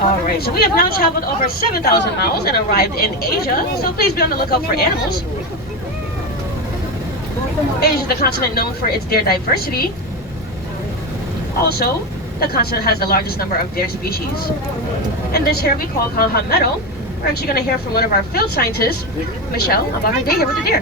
Alright, so we have now traveled over 7,000 miles and arrived in Asia, so please be on the lookout for animals. Asia is the continent known for its deer diversity. Also, the continent has the largest number of deer species. And this here we call Kanha Meadow. We're actually going to hear from one of our field scientists, Michelle, about her day here with the deer.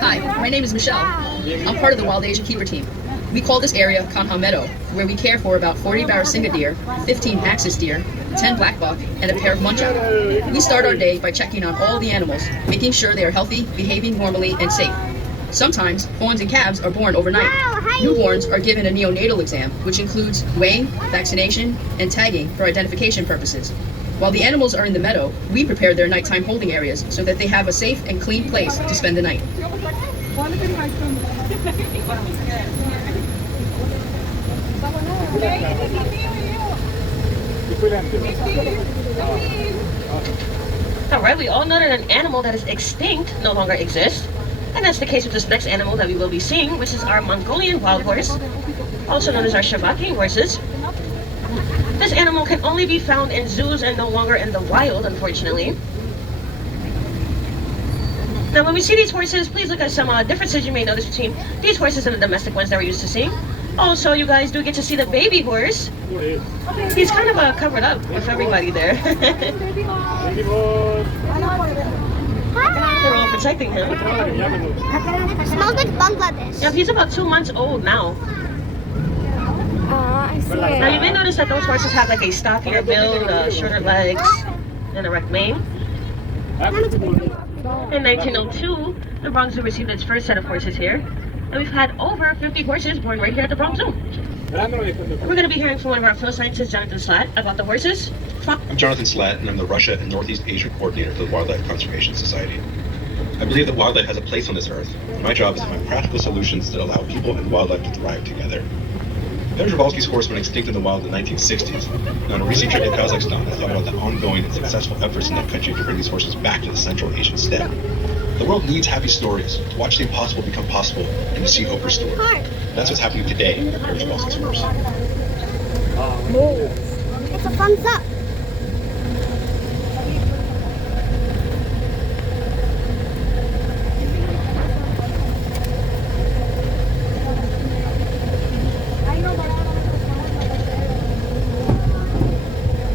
Hi, my name is Michelle. I'm part of the Wild Asia Keeper team. We call this area Kanha Meadow, where we care for about 40 Barasingha deer, 15 axis deer, 10 black buck, and a pair of muntjac. We start our day by checking on all the animals, making sure they are healthy, behaving normally, and safe. Sometimes, fawns and calves are born overnight. Newborns are given a neonatal exam, which includes weighing, vaccination, and tagging for identification purposes. While the animals are in the meadow, we prepare their nighttime holding areas so that they have a safe and clean place to spend the night. Alright, we all know that an animal that is extinct no longer exists. And that's the case with this next animal that we will be seeing, which is our Mongolian wild horse, also known as our Shavaki horses. This animal can only be found in zoos and no longer in the wild, unfortunately. Now, when we see these horses, please look at some differences you may notice between these horses and the domestic ones that we're used to seeing. Also, you guys do get to see the baby horse. He's kind of covered up with everybody there. They're all protecting him. It smells like Bangladesh. Yeah, he's about 2 months old now. I see. Now you may notice that those horses have like a stockier build, shorter legs, and a erect mane. In 1902, the Bronx Zoo received its first set of horses here. And we've had over 50 horses born right here at the Bronx Zoo. We're going to be hearing from one of our field scientists, Jonathan Slatt, about the horses. I'm Jonathan Slatt, and I'm the Russia and Northeast Asia coordinator for the Wildlife Conservation Society. I believe that wildlife has a place on this earth. My job is to find practical solutions that allow people and wildlife to thrive together. Przevalsky's horse went extinct in the wild in the 1960s. Now, on a recent trip to Kazakhstan, I thought about the ongoing and successful efforts in that country to bring these horses back to the Central Asian steppe. The world needs happy stories, to watch the impossible become possible, and to see hope restored. That's what's happening today with Przevalsky's horse. It's a thumbs up.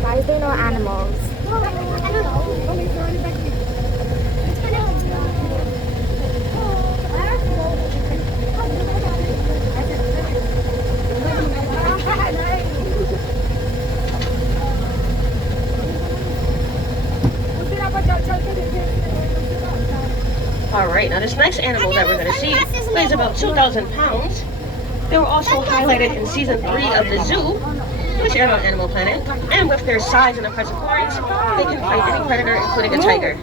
Why is there no animals? I don't know. Alright, now this next animal that we're going to see weighs about 2,000 pounds. They were also highlighted in season 3 of the zoo, which aired on Animal Planet. And with their size and impressive horns, they can fight any predator, including a tiger.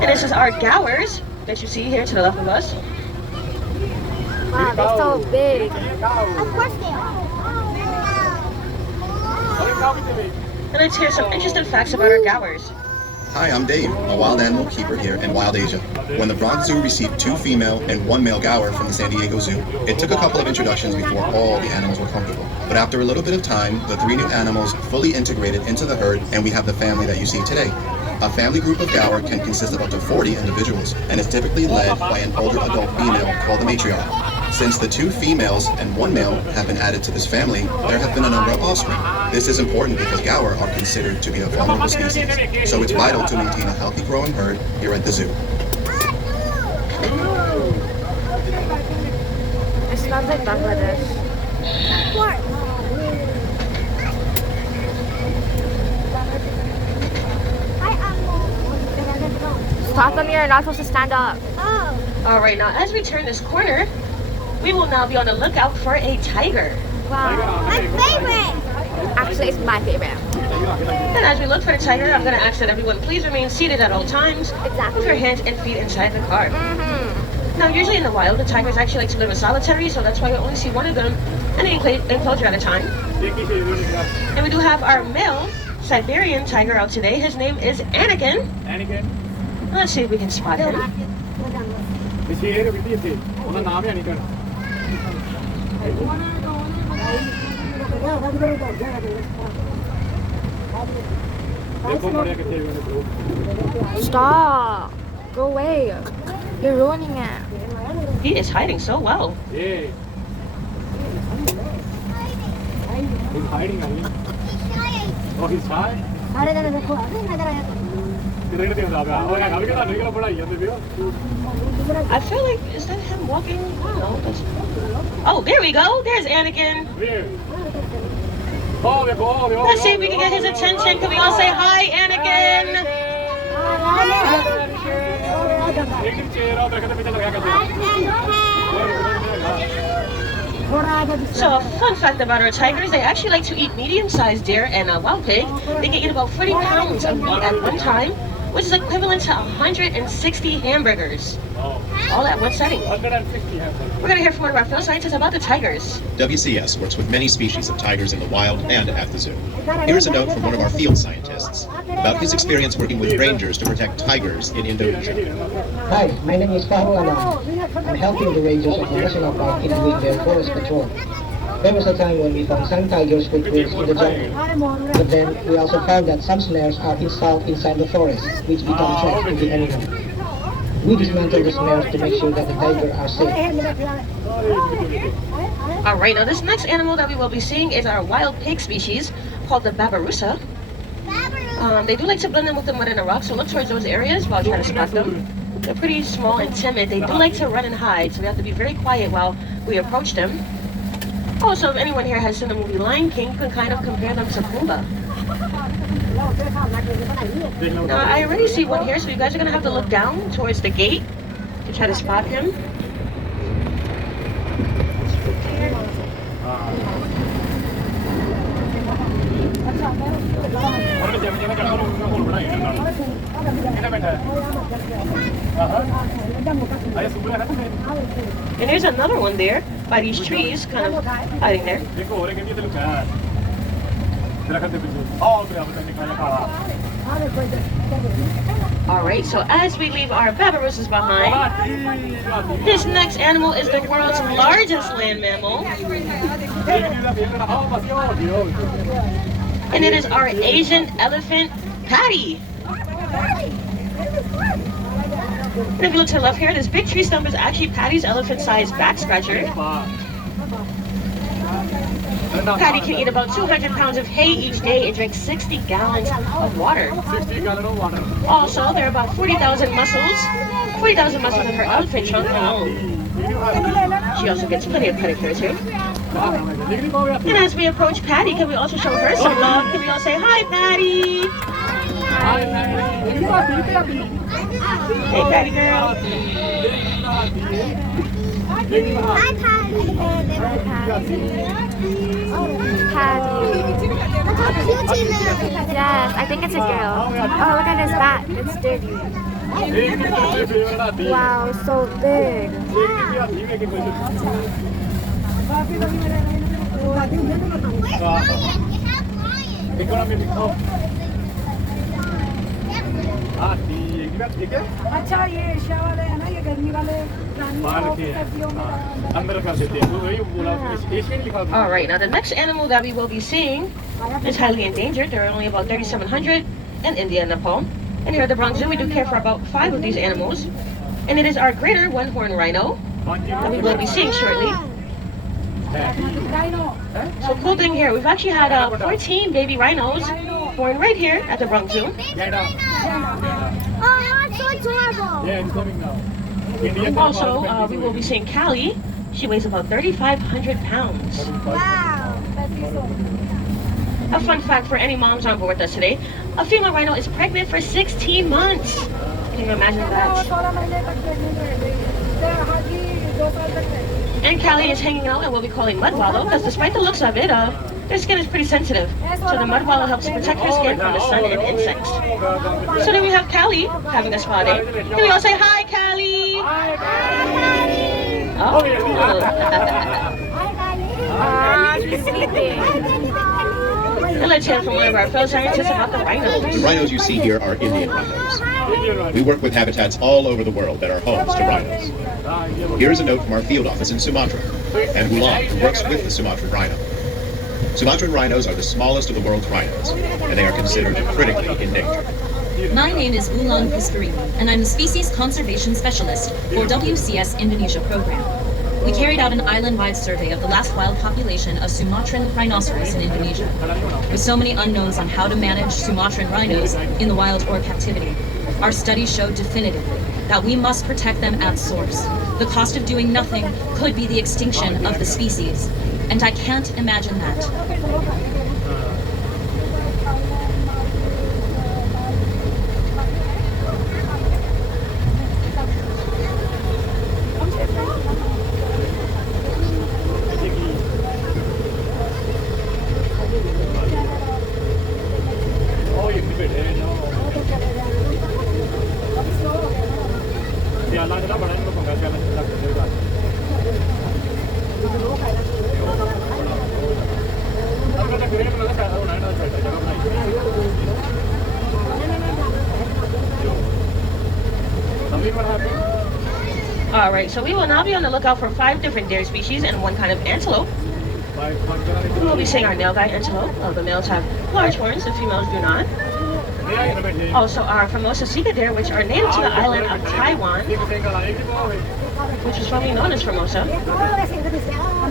And this is our gowers that you see here to the left of us. Wow, they're so big. Of course they are. And let's hear some interesting facts about our gowers. Hi, I'm Dave, a wild animal keeper here in Wild Asia. When the Bronx Zoo received 2 female and 1 male gaur from the San Diego Zoo, it took a couple of introductions before all the animals were comfortable. But after a little bit of time, the 3 new animals fully integrated into the herd, and we have the family that you see today. A family group of gaur can consist of up to 40 individuals, and is typically led by an older adult female called the matriarch. Since the 2 females and 1 male have been added to this family, there have been a number of offspring. This is important because gaur are considered to be a vulnerable species, so it's vital to maintain a healthy growing herd here at the zoo. It smells like Bangladesh. Stop them, you're not supposed to stand up. Alright, now as we turn this corner, we will now be on the lookout for a tiger. Wow. My favorite. Actually, it's my favorite. And as we look for the tiger, I'm going to ask that everyone please remain seated at all times with your hands and feet inside the car. Now, usually in the wild, the tigers actually like to live in solitary, so that's why we only see one of them in an enclosure at a time. And we do have our male Siberian tiger out today. His name is Anakin. Let's see if we can spot him. Stop. Go away. You're ruining it. He is hiding so well. Yeah. He's hiding, I mean. Oh, he's shy? I feel like, is that him walking? No, that's... Oh, there we go. There's Anakin. Let's see if we can get his attention. Can we all say hi, Anakin? So a fun fact about our tigers, they actually like to eat medium-sized deer and a wild pig. They can eat about 40 pounds of meat at one time, which is equivalent to 160 hamburgers. All at one setting. We're going to hear from one of our field scientists about the tigers. WCS works with many species of tigers in the wild and at the zoo. Here's a note from one of our field scientists about his experience working with rangers to protect tigers in Indonesia. Hi, my name is Fahru Anam. I'm helping the rangers of the national park in doing their forest patrol. There was a time when we found some tigers with roots in the jungle. But then we also found that some snares are installed inside the forest, which become threats to the animal. We dismantle the snares to make sure that the tigers are safe. Alright, now this next animal that we will be seeing is our wild pig species called the babirusa. They do like to blend in with the mud and the rocks, so look towards those areas while trying to spot them. They're pretty small and timid. They do like to run and hide, so we have to be very quiet while we approach them. Also, if anyone here has seen the movie Lion King, you can kind of compare them to Pumbaa. Now, I already see one here, so you guys are going to have to look down towards the gate to try to spot him. And there's another one there by these trees, kind of hiding there. Alright, so as we leave our babirusas behind, this next animal is the world's largest land mammal. And it is our Asian elephant, Patty. And if you look to the left here, this big tree stump is actually Patty's elephant-sized back scratcher. Patty can eat about 200 pounds of hay each day and drink 60 gallons of water. Also, there are about 40,000 muscles in her elephant trunk alone. She also gets plenty of pedicures here. And as we approach Patty, can we also show her some love? Can we all say, hi, Patty? Hi, hey, Patty girl. Hi, Patty. Patty. Look how cute she looks. Yes, I think it's a girl. Oh, look at his back. It's dirty. Wow, it's so big. Alright, now the next animal that we will be seeing is highly endangered. There are only about 3,700 in India and Nepal. And here at the Bronx Zoo, we do care for about 5 of these animals. And it is our greater one-horned rhino that we will be seeing shortly. So cool thing here, we've actually had 14 baby rhinos born right here at the Bronx Zoo. Oh, that's so adorable. Yeah, it's coming now. And also, we will be seeing Callie. She weighs about 3,500 pounds. Wow. A fun fact for any moms on board with us today, a female rhino is pregnant for 16 months. Can you imagine that? And Callie is hanging out in what we call a mud wallow, because despite the looks of it, their skin is pretty sensitive. So the mud wallow helps protect her skin from the sun and insects. So then we have Callie having a spa day. Can we all say hi, Callie? Hi, Callie. Oh. She's sleeping. And let's hear from one of our field scientists about the rhinos. The rhinos you see here are Indian rhinos. We work with habitats all over the world that are homes to rhinos. Here is a note from our field office in Sumatra, and Hulan, who works with the Sumatran rhino. Sumatran rhinos are the smallest of the world's rhinos, and they are considered critically endangered. My name is Wulan Pusparini, and I'm the Species Conservation Specialist for WCS Indonesia program. We carried out an island-wide survey of the last wild population of Sumatran rhinoceros in Indonesia. With so many unknowns on how to manage Sumatran rhinos in the wild or captivity, our study showed definitively that we must protect them at source. The cost of doing nothing could be the extinction of the species, and I can't imagine that. Alright, so we will now be on the lookout for 5 different deer species and 1 kind of antelope. We will be seeing our nilgai antelope. The males have large horns, the females do not. Also our Formosa sika deer, which are native to the island of Taiwan, which is formerly known as Formosa.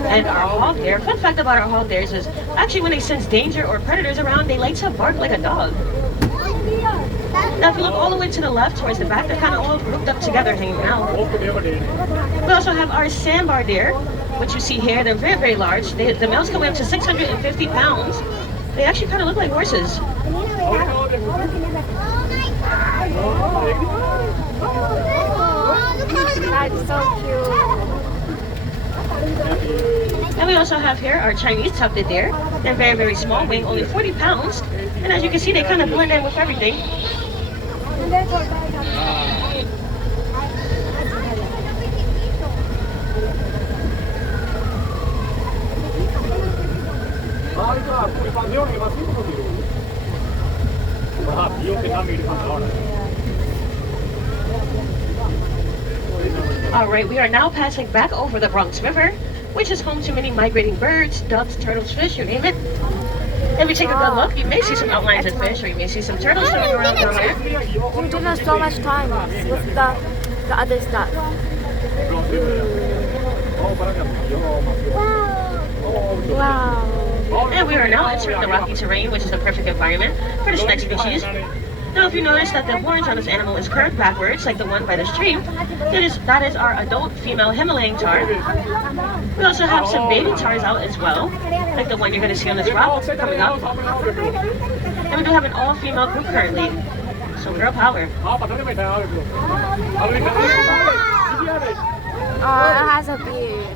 And our hog deer. Fun fact about our hog deers is actually when they sense danger or predators around, they like to bark like a dog. Now if you look all the way to the left towards the back, they're kind of all grouped up together hanging out. We also have our sandbar deer, which you see here. They're very, very large. The males can weigh up to 650 pounds. They actually kind of look like horses. That's so cute. And we also have here our Chinese tufted deer. They're very, very small, weighing only 40 pounds. And as you can see, they kind of blend in with everything. Alright, we are now passing back over the Bronx River, which is home to many migrating birds, ducks, turtles, fish, you name it. If we take a good look, you may see some outlines of fish, or you may see some turtles swimming around down there. You didn't have so much time with the other stuff. Wow. And we are now entering the rocky terrain, which is the perfect environment for this next species. Now, if you notice that the horns on this animal is curved backwards, like the one by the stream, that is our adult female Himalayan tar. We also have some baby tars out as well, like the one you're going to see on this rock coming up. And we do have an all-female group currently, so girl power. It has a beard.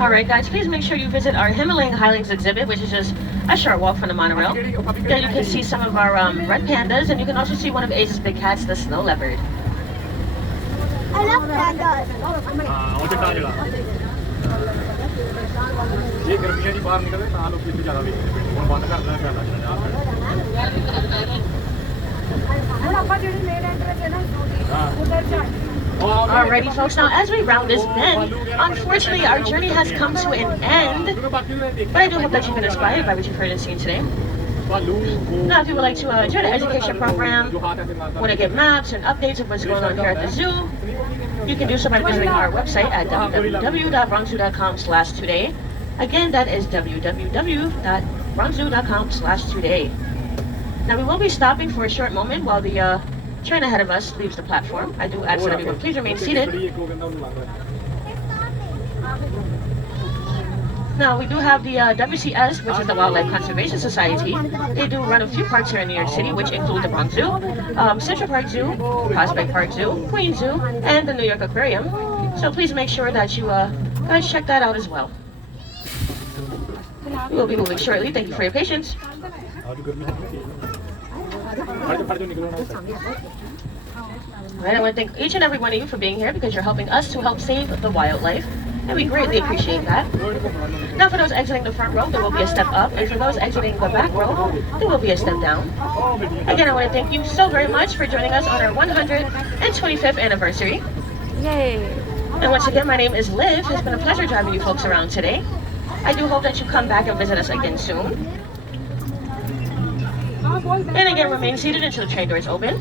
Alright guys, please make sure you visit our Himalayan Highlands exhibit, which is just a short walk from the monorail. There you can see some of our red pandas, and you can also see one of Asia's big cats, the snow leopard. I love pandas. Alrighty folks, now as we round this bend, unfortunately our journey has come to an end, but I do hope that you've been inspired by what you've heard and seen today. Now if you would like to join the education program, want to get maps and updates of what's going on here at the zoo, you can do so by visiting our website at www.bronxzoo.com/today. Again, that is www.bronxzoo.com/today. Now we will be stopping for a short moment while the train ahead of us leaves the platform. I do ask that everyone please remain seated. Now, we do have the WCS, which is the Wildlife Conservation Society. They do run a few parks here in New York City, which include the Bronx Zoo, Central Park Zoo, Prospect Park Zoo, Queens Zoo, and the New York Aquarium. So please make sure that you guys check that out as well. We will be moving shortly. Thank you for your patience. Alright, I want to thank each and every one of you for being here because you're helping us to help save the wildlife, and we greatly appreciate that. Now for those exiting the front row, there will be a step up, and for those exiting the back row, there will be a step down. Again, I want to thank you so very much for joining us on our 125th anniversary. Yay! And once again, my name is Liv. It's been a pleasure driving you folks around today. I do hope that you come back and visit us again soon. And again, remain seated until the train doors open.